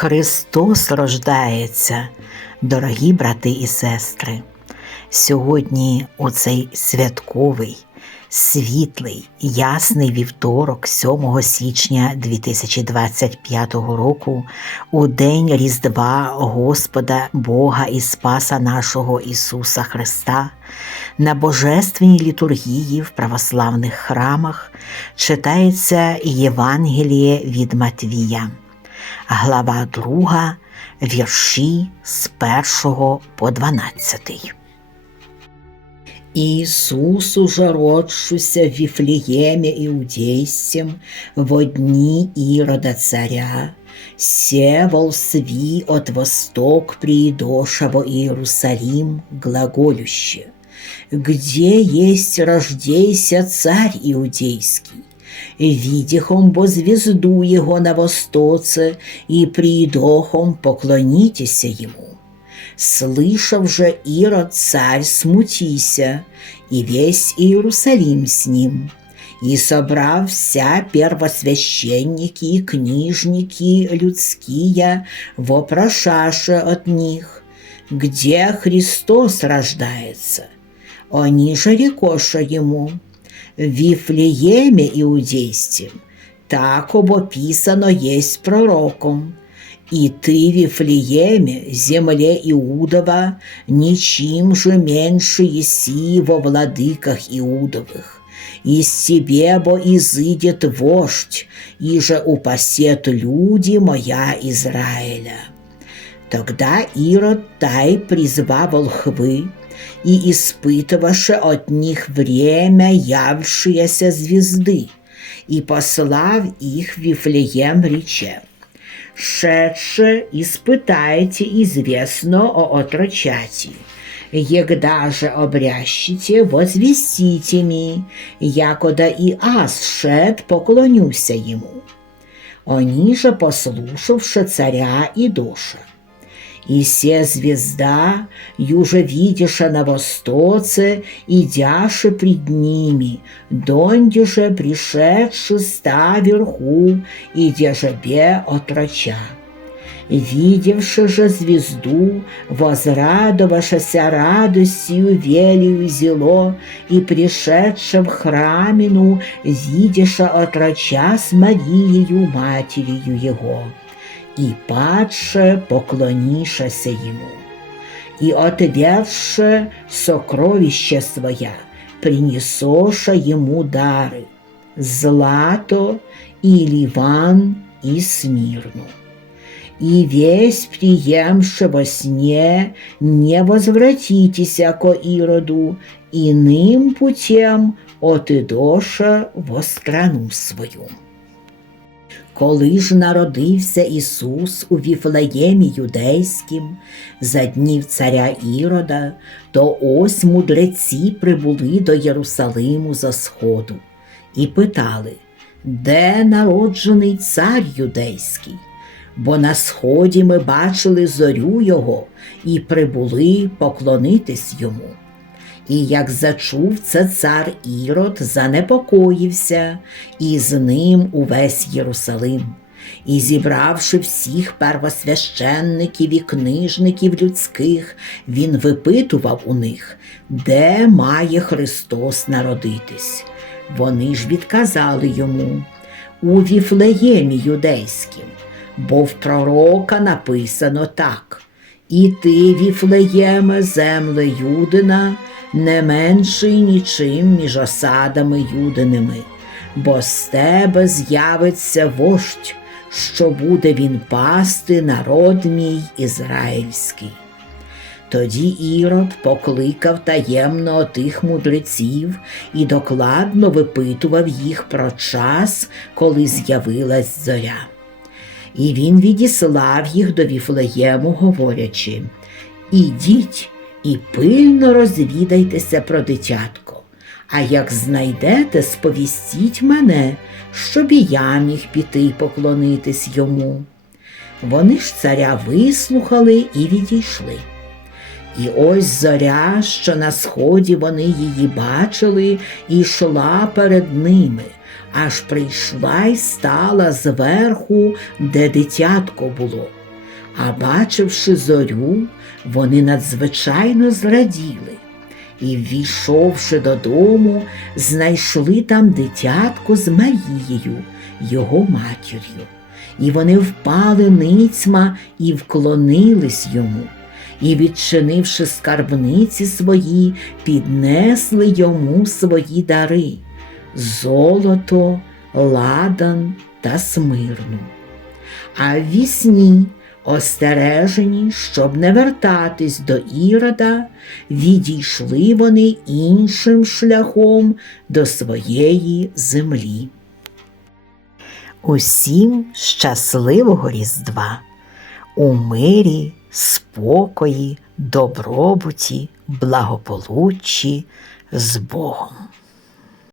Христос рождається, дорогі брати і сестри. Сьогодні у цей святковий, світлий, ясний вівторок, 7 січня 2025 року, у день Різдва Господа Бога і Спаса нашого Ісуса Христа, на Божественній літургії в православних храмах читається Євангеліє від Матвія глава 2, вірші з 1 по 12. Иисус уже родшуся в Вифлееме Иудейсем в дни Ирода царя, севал сви от восток приидоша во Иерусалим глаголюще, где есть рождейся царь иудейский, видихом бо звезду его на востоце, и приидохом поклонитесь ему. Слышав же Ирод царь смутися, и весь Иерусалим с ним, и собрав вся первосвященники и книжники людские, вопрошаше от них, где Христос рождается. Они же рекоша ему, Вифлееме Иудейстем, так обописано есть пророком, и ты, Вифлееме, земле Иудова, ничем же меньше еси во владыках Иудовых. Из тебе бо изыдет вождь, и же упасет люди моя Израиля. Тогда Ирод тай призвал волхвы, и испытываше от них время явшиеся звезды, и послав их в Вифлеем рече. шедше испытайте известно о отрочати. Егда же обрящите, возвестите ми, якода и аз шед поклонюся ему. Они же, послушавши царя и душа, И се звезда, юже видиша на востоце, идяше пред ними, донде же пришедши ста верху, и бе отроча. Видевши же звезду, возрадовавшися радостью велию зело, и пришедше в храмину, видиша отроча с Марией, матерью его и падше поклонишася ему. И отвявши сокровище своя, принесоша ему дары, злато и ливан и смирну. И весь приемши во сне не возвратитесь ко Ироду, иным путем от Идоша во страну свою. Коли ж народився Ісус у Віфлеємі юдейським за днів царя Ірода, то ось мудреці прибули до Єрусалиму за сходу і питали, де народжений цар юдейський? Бо на сході ми бачили зорю його і прибули поклонитись йому. І як зачув це цар Ірод, занепокоївся, і з ним увесь Єрусалим. І, зібравши всіх первосвященників і книжників людських, він випитував у них, де має Христос народитись. Вони ж відказали йому у Віфлеємі юдейським, бо в пророка написано так: І ти, Віфлеєме, земле Юдина, не менший нічим між осадами юдиними, бо з тебе з'явиться вождь, що буде він пасти народ мій ізраїльський. Тоді Ірод покликав таємно тих мудреців і докладно випитував їх про час, коли з'явилась зоря. І він відіслав їх до Віфлеєму, говорячи Ідіть і пильно розвідайтеся про дитятко. А як знайдете, сповістіть мене, щоб і я міг піти й поклонитись йому. Вони ж царя вислухали і відійшли. І ось зоря, що на сході вони її бачили, і йшла перед ними, аж прийшла й стала зверху, де дитятко було. А бачивши зорю, вони надзвичайно зраділи. І, ввійшовши додому, знайшли там дитятко з Марією, його матір'ю. І вони впали ницьма і вклонились йому, і, відчинивши скарбниці свої, піднесли йому свої дари золото, ладан та смирну. А вісні, остережені, щоб не вертатись до Ірода, відійшли вони іншим шляхом до своєї землі. Усім щасливого Різдва, у мирі, спокої, добробуті, благополуччі з Богом.